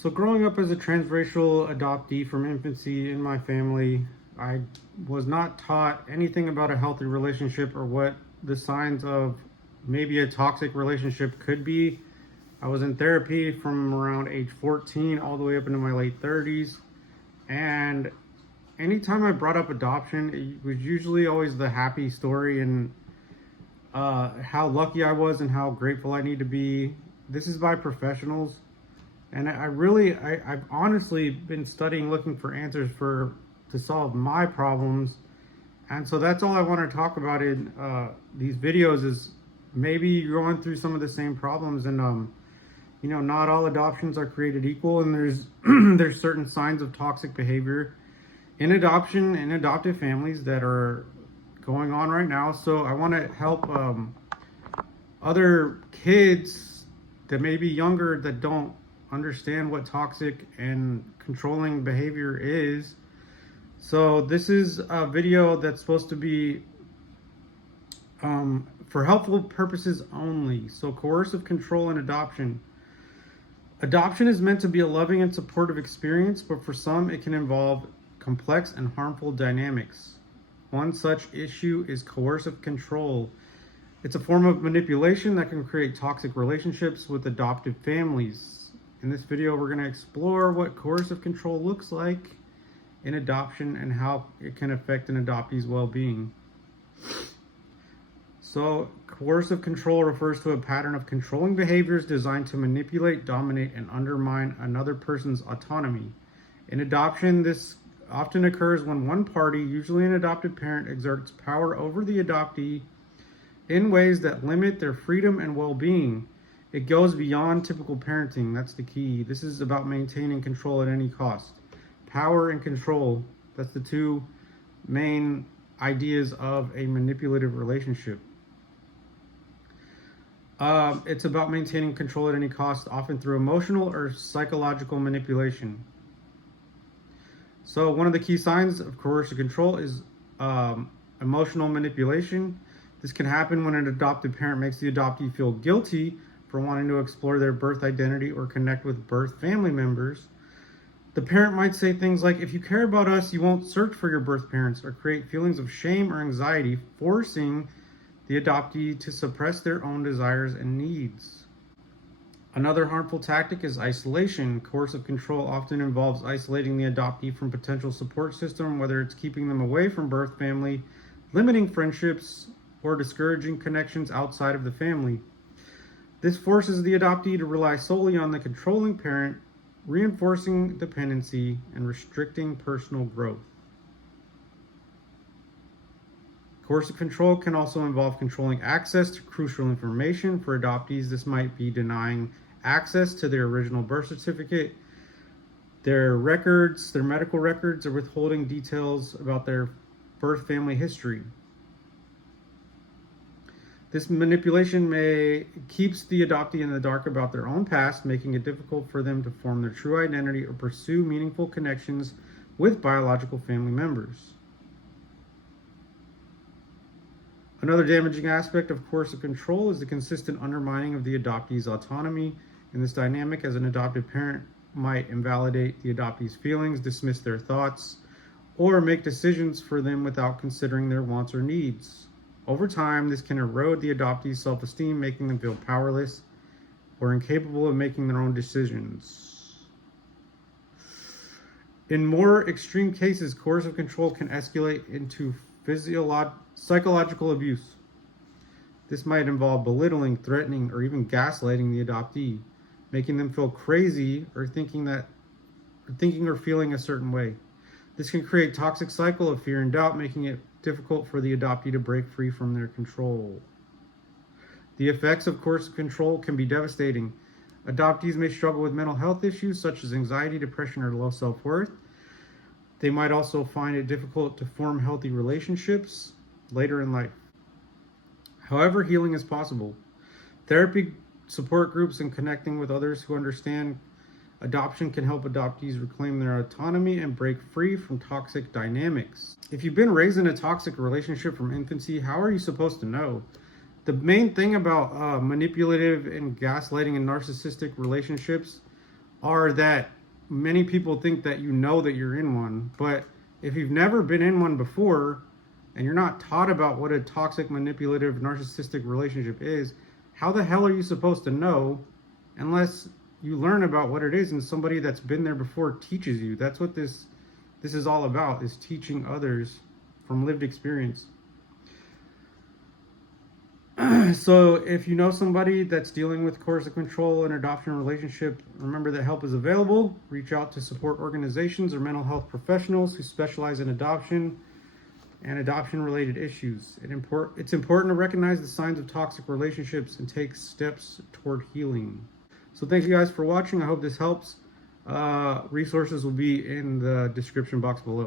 So growing up as a transracial adoptee from infancy in my family, I was not taught anything about a healthy relationship or what the signs of maybe a toxic relationship could be. I was in therapy from around age 14 all the way up into my late 30s. And anytime I brought up adoption, it was usually always the happy story and how lucky I was and how grateful I need to be. This is by professionals. And I've honestly been studying, looking for answers to solve my problems. And so that's all I want to talk about in these videos is maybe you're going through some of the same problems. And, not all adoptions are created equal. And there's, there's certain signs of toxic behavior in adoption and adoptive families that are going on right now. So I want to help other kids that may be younger that don't understand what toxic and controlling behavior is. So this is a video that's supposed to be for helpful purposes only. So coercive control and adoption. Adoption is meant to be a loving and supportive experience, but for some it can involve complex and harmful dynamics. One such issue is coercive control. It's a form of manipulation that can create toxic relationships with adoptive families. In this video, we're going to explore what coercive control looks like in adoption and how it can affect an adoptee's well-being. So, coercive control refers to a pattern of controlling behaviors designed to manipulate, dominate, and undermine another person's autonomy. In adoption, this often occurs when one party, usually an adoptive parent, exerts power over the adoptee in ways that limit their freedom and well-being. It goes beyond typical parenting. That's the key. This is about maintaining control at any cost. Power and control, that's the two main ideas of a manipulative relationship. It's about maintaining control at any cost, often through emotional or psychological manipulation. So one of the key signs of coercive control is emotional manipulation. This can happen when an adoptive parent makes the adoptee feel guilty for wanting to explore their birth identity or connect with birth family members. The parent might say things like, "If you care about us, you won't search for your birth parents," or create feelings of shame or anxiety, forcing the adoptee to suppress their own desires and needs. Another harmful tactic is isolation. Coercive control often involves isolating the adoptee from potential support system, whether it's keeping them away from birth family, limiting friendships, or discouraging connections outside of the family. This forces the adoptee to rely solely on the controlling parent, reinforcing dependency and restricting personal growth. Coercive control can also involve controlling access to crucial information. For adoptees, this might be denying access to their original birth certificate, their records, their medical records, or withholding details about their birth family history. This manipulation keeps the adoptee in the dark about their own past, making it difficult for them to form their true identity or pursue meaningful connections with biological family members. Another damaging aspect of coercive control is the consistent undermining of the adoptee's autonomy. In this dynamic, as an adoptive parent might invalidate the adoptee's feelings, dismiss their thoughts, or make decisions for them without considering their wants or needs. Over time, this can erode the adoptee's self-esteem, making them feel powerless or incapable of making their own decisions. In more extreme cases, coercive control can escalate into psychological abuse. This might involve belittling, threatening, or even gaslighting the adoptee, making them feel crazy or thinking or feeling a certain way. This can create a toxic cycle of fear and doubt, making it difficult for the adoptee to break free from their control. The effects of coercive control can be devastating. Adoptees may struggle with mental health issues such as anxiety, depression, or low self-worth. They might also find it difficult to form healthy relationships later in life. However, healing is possible. Therapy, support groups, and connecting with others who understand adoption can help adoptees reclaim their autonomy and break free from toxic dynamics. If you've been raised in a toxic relationship from infancy, how are you supposed to know? The main thing about manipulative and gaslighting and narcissistic relationships are that many people think that you know that you're in one, but if you've never been in one before and you're not taught about what a toxic, manipulative, narcissistic relationship is, how the hell are you supposed to know unless you learn about what it is and somebody that's been there before teaches you? That's what this is all about, is teaching others from lived experience. So if you know somebody that's dealing with coercive control and adoption relationship, remember that help is available. Reach out to support organizations or mental health professionals who specialize in adoption and adoption related issues. It's important to recognize the signs of toxic relationships and take steps toward healing. So thank you guys for watching. I hope this helps. Resources will be in the description box below.